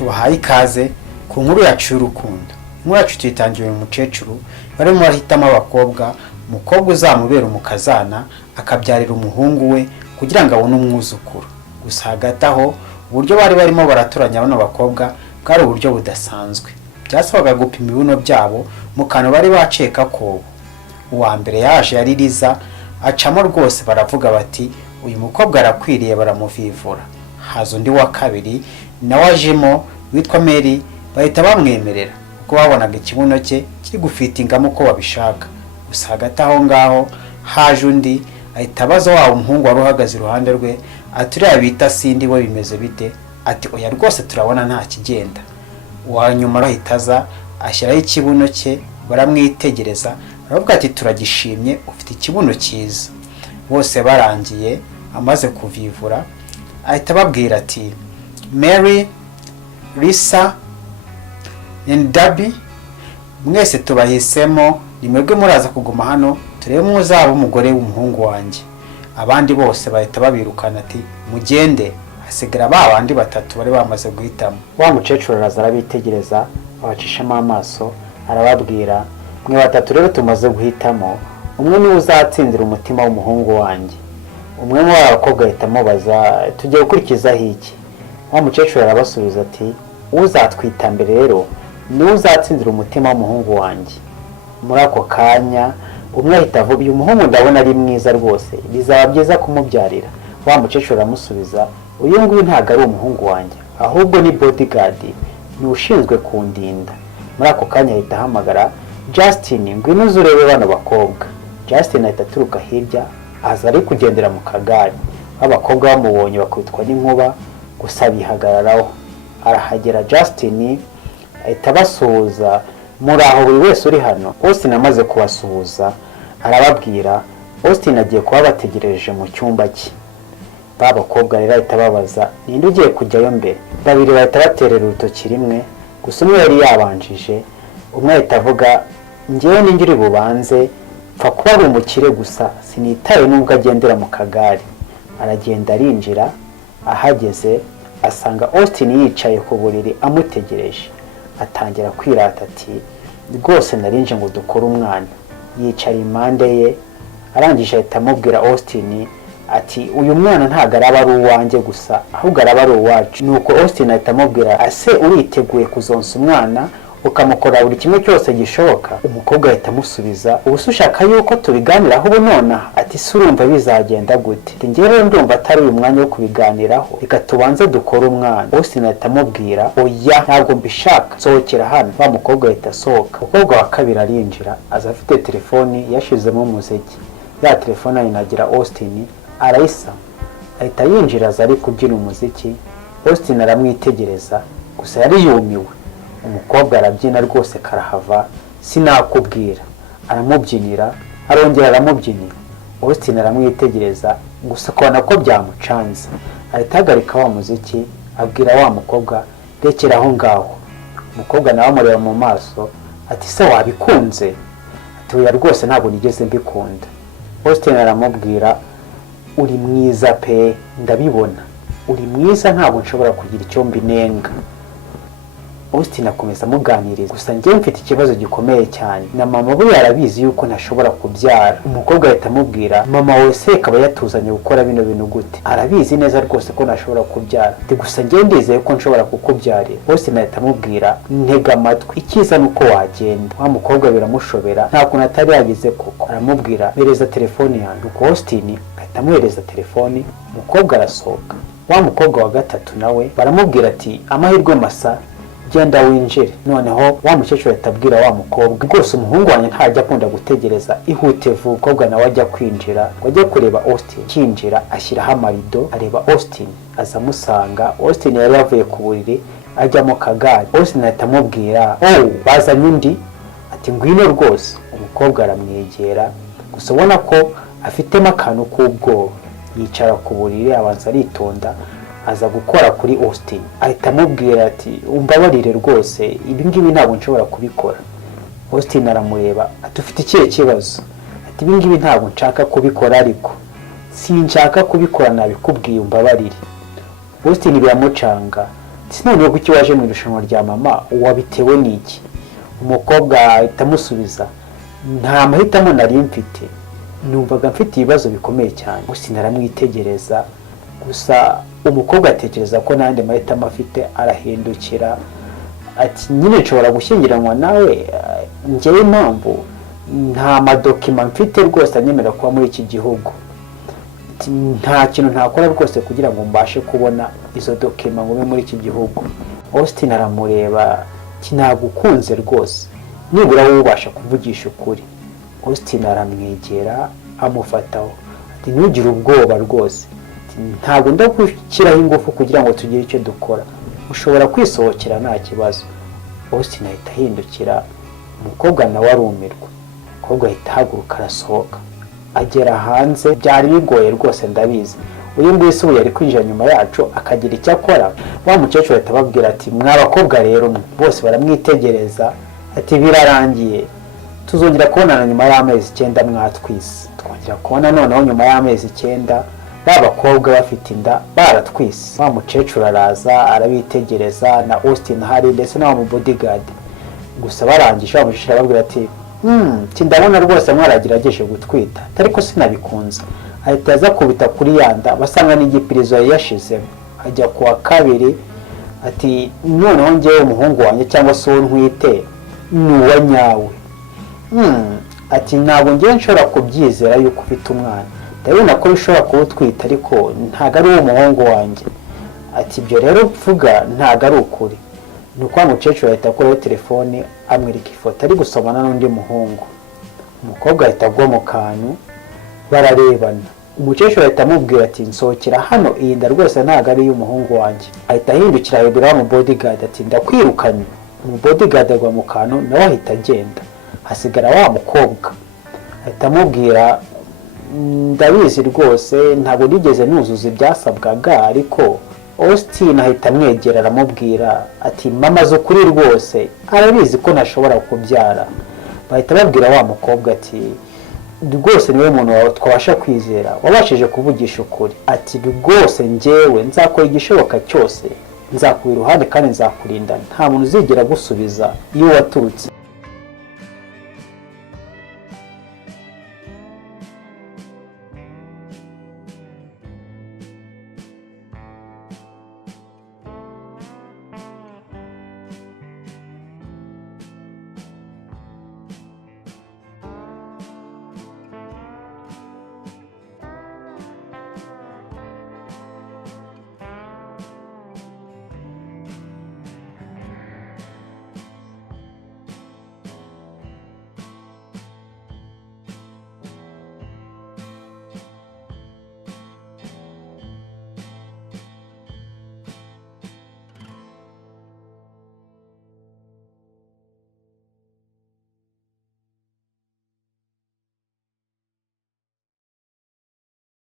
tubahaye ikaze ku nkuru yacu y'urukundo. Inkuru yacu tuyitangiye uyu mukecuru barimo bahitamo abakobwa, umukobwa uzamubera umukazana akabyarira umuhungu we kugira ngo abone umwuzukuru. Gusa hagati aho uburyo bari barimo baraturanya bano bakobwa bwari uburyo budasanzwe. Byasabaga gupima ibibuno byabo mu kantu bari baceka ko uwa mbere yaje yaririza acamo rwose, baravuga bati uyu mukobwa arakwiriye, baramuvivura. Haza undi wa kabiri nawe ajemo witwa Mary, bahita bamwemerera kuko babonaga ikibuno cye kiri gufitingamo uko babishaka. Gusa hagati aho ngaho haje undi ahita abaza wa umuhungu wari uhagaze iruhande rwe ati uriya bita Isimbi we bimeze bite? Ati oya rwose turabona nta kigenda. Uwa nyuma arahita aza ashyiraho ikibuno cye, baramwitegereza baravuga ati turagishimye, ufite ikibuno cyiza. Bose barangiye amaze kuvivura ahita babwira ati Mary, Lisa and Debbie, mwese tubahisemo, nimwebwe muraza kuguma hano turebe muzaba umugore w'umuhungu wanjye. Abandi bose bahita babirukana ati mugende, hasigara babandi batatu bari bamaze guhitamo. Wa mukecuru araza arabitegereza, abacishamo amaso, arababwira mwe batatu rero tumaze guhitamo, umwe niwe uzatsindira umutima w'umuhungu wanjye. Umwe mu bakobwa ahita amubaza tugiye gukurikizaho iki? Wa mukecuru arabasubiza ati uzatwita mbere rero niwe uzatsindira umutima w'umuhungu wanjye. Muri ako kanya umwe ahita avuga uyu muhungu ndabona ari mwiza rwose, bizaba byiza kumubyarira. Wa mukecuru aramusubiza uyu nguyu ntabwo ari umuhungu wanjye, ahubwo ni bodyguard, ni ushinzwe kundinda. Muri ako kanya ahita ahamagara Justin, ngwino uzurebe bano bakobwa. Justin ahita aturuka hirya aza ari kugendera mu kagari. Abakobwa bamubonye bakubitwa n'inkuba, gusa bihagararaho. Arahagera Justin ahita basuhuza, muri aho buri wese uri hano. Austin amaze kubasuhuza arababwira Austin agiye kuba bategereje mu cyumba cye. Babakobwa rero ahita babaza ninde ugiye kujyayo mbere. Babiri bahita baterera urutoki rimwe, gusa umwe yari yabanjije. Umwe ahita avuga njyewe ninjiri bubanze, pfa kuba ari umukire gusa sinitaye nubwo agendera mu kagari. Aragenda arinjira, ahageze asanga Austin yicaye ku buriri amutegereje. Atangira kwirata ati rwose narinje ngo dukore umwana. Yicara impande ye, arangije ahita amubwira Austin ati uyu mwana ntabwo araba ari uwanjye gusa ahubwo araba ari uwacu. Nuko Austin ahita amubwira ase uriteguye kuzonsa umwana ukamukora buri kimwe cyose gishoboka? Umukobwa ahita amusubiza ubuse ushaka yuko tubiganiraho ubu nona? Ati se urumva bizagenda gute? Njye rero ndumva atari uyu mwanya wo kubiganiraho, reka tubanze dukora umwana. Austin ahita amubwira oya ntabwo mbishaka, sohokera hano. Wa mukobwa ahita asohoka. Umukobwa wa kabiri arinjira aza afite telefoni yashizemo umuziki. Ya telefone ayinagira Austin arayisa, ahita yinjira aza ari kubyina umuziki. Austin aramwitegereza gusa yari yumiwe. Umukobwa arabyina rwose karahava sinakubwira, aramubyinira arongera aramubyinira. Austin aramwitegereza gusa kubona ko byamucanze, ahita ahagarika wa muziki abwira wa mukobwa rekera aho ngaho. Umukobwa nawe amureba mu maso ati se wabikunze? Ati oya rwose ntabwo nigeze mbikunda. Austin aramubwira uri mwiza pe, ndabibona uri mwiza, ntabwo nshobora kugira icyo mbinenga. Austin akomeza amuganiriza gusa njye mfite ikibazo gikomeye cyane na mama we yarabizi yuko ntashobora kubyara. Umukobwa ahita amubwira mama wese akaba yatuzanye gukora bino bintu gute? Arabizi neza rwose ko ntashobora kubyara. Ati gusa njye ndizeye ko nshobora kukubyarira. Austin ahita amubwira ntega amatwi, icyiza nuko wagenda. Wa mukobwa biramushobera nta kuntu atari yagize koko. Aramubwira mereza telefone yanjye. Uko Austin ahita amuhereza telefone, umukobwa arasohoka. Wa mukobwa wa gatatu nawe baramubwira ati amahirwe masa, genda winjire. Noneho wa mukecuru atabwira wa mukobwa rwose umuhungu wanjye ntajya akunda gutegereza, ihute vuba. Umukobwa nawe ajya kwinjira ngo ajye kureba Austin. Kinjira ashyiraho amarido areba Austin, aza amusanga. Austin yari yavuye ku buriri ajya mu kagari. Austin ahita amubwira bazanye undi, ati ngwino rwose. Umukobwa aramwegera gusa ubona ko afitemo akantu k'ubwoba. Yicara ku buriri abanza aritonda, aza gukora kuri Austin. Ahita amubwira ati umbabarire rwose ibi ngibi ntabwo nshobora kubikora. Austin aramureba ati ufite ikihe kibazo? Ati ibi ngibi ntabwo nshaka kubikora, ariko sinshaka kubikora nabikubwiye umbabarire. Austin biramucanga noneho kuki waje mu irushanwa rya mama wabitewe n'iki? Umukobwa ahita amusubiza, nta mahitamo nari mfite, numvaga mfite ibibazo bikomeye cyane. Gusa naramwitegereza, gusa umukobwa atekereza ko nandi mahitamo afite, arahindukira ati nyine nshobora gushyingiranwa nawe, njyewe impamvu nta madokima mfite rwose anyemera kuba muri iki gihugu, nta kintu ntakora rwose kugira ngo mbashe kubona izo dokima ngo muri iki gihugu. Austin aramureba, kinagukunze rwose, nibura wowe ubasha kuvugisha ukuri. Austin aramwegera amufataho ati ntugire ubwoba rwose, ntabwo ndagushyiraho ingufu kugira ngo tugire icyo dukora, ushobora kwisohokera nta kibazo. Austin ahita ahindukira, umukobwa nawe arumirwa. Umukobwa ahita ahaguruka arasohoka agera hanze. Byari bigoye rwose ndabizi, uyu nguyu se ubu yari kwinjira nyuma yacu akagira icyo akora. Wa mukecuru ahita ababwira ati mwa bakobwa rero, bose baramwitegereza ati birarangiye, tuzongera kubonana nyuma y'amezi 9 mwatwise. Twongera kubona noneho nyuma y'amezi 9 babakobwa bafite inda baratwise. Wa mukecuru araza arabitegereza na Austin hari ndetse na mu bodyguard. Gusa barangije bamushishira babwira ati ndabona rwose mwaragerageje gutwita ariko sinabikunze. Ahita aza kubita kuri yanda, basanga n'igipirizo yashizemo. Ajya kuwa kabiri ati noneho njyewe umuhungu wanjye cyangwa se uwo ntwite nuwa nyawe. Ati ntabwo ngiye nshobora kubyizera yuko ufite umwana, ndabona ko bishobora kuba utwita ariko ntabwo ari uwo muhungu wanjye. Ati ibyo rero upfuga ntabwo ari ukuri. Nuko umukecuru ahita akuraho telefone amwereka ifoto ari gusomana n'undi muhungu. Umukobwa ahita agwa mu kantu, bararebana. Umukecuru ahita amubwira ati nsohokera hano, iyi nda rwose ntabwo ari iy'umuhungu wanjye. Ahita ahindukira yegura mu bodyguard ati ndakwirukanye. Mu bodyguard agwa mu kantu nawe ahita agenda, hasigara wa mukobwa. Ahita amubwira ndabizi rwose ntabwo nigeze nuzuza ibyasabwaga, ariko Austin ahita amwegera aramubwira ati mama zo kuri rwose arabizi ko ntashobora kubyara. Bahita babwira wa mukobwa ati rwose niwe muntu wawe twabasha kwizera, wabashije kuvugisha ukuri. Ati rwose njyewe nzakora igishoboka cyose, nzakubira iruhande kandi nzakurinda, nta muntu uzigera gusubiza iyo waturutse.